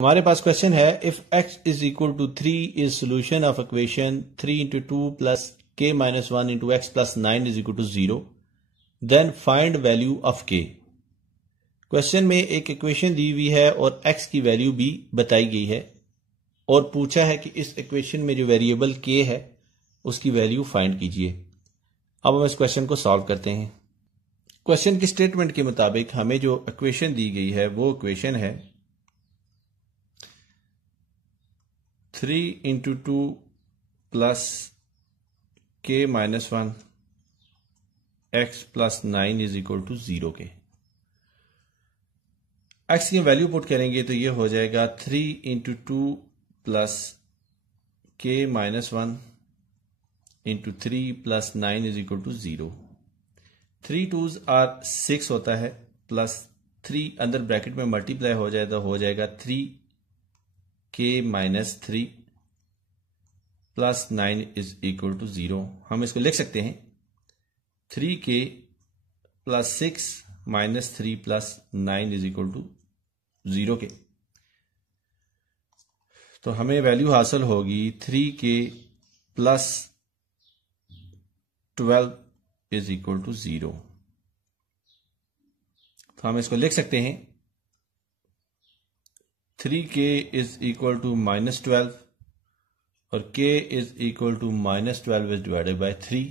हमारे पास क्वेश्चन है if x is equal to 3 is solution of equation 3 into 2 plus k minus 1 into x plus 9 is equal to 0 then find value of k। Question में एक equation दी हुई है और x की value भी बताई गई है और पूछा है कि इस इक्वेशन में जो वेरिएबल k है उसकी वैल्यू फाइंड कीजिए। अब हम इस क्वेश्चन को सॉल्व करते हैं। क्वेश्चन की स्टेटमेंट के मुताबिक हमें जो इक्वेशन दी गई है वो इक्वेशन है 3 into 2 plus k minus 1 x plus 9 is equal to 0 के। x की वैल्यू पुट करेंगे तो ये हो जाएगा 3 into 2 plus k minus 1 into 3 plus 9 is equal to 0। 3 2s are 6 होता है प्लस 3 अंदर ब्रैकेट में मल्टीप्लाई हो जाए तो हो जाएगा 3k minus 3 plus 9 is equal to 0। हम इसको लिख सकते हैं 3k plus 6 minus 3 plus 9 is equal to 0 के। तो हमें वैल्यू हासिल होगी 3k plus 12 is equal to 0। तो हम इसको लिख सकते हैं 3k is equal to minus 12 और k is equal to minus 12 is divided by 3।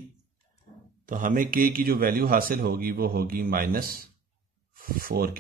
तो हमें k की जो वैल्यू हासिल होगी वो होगी -4k।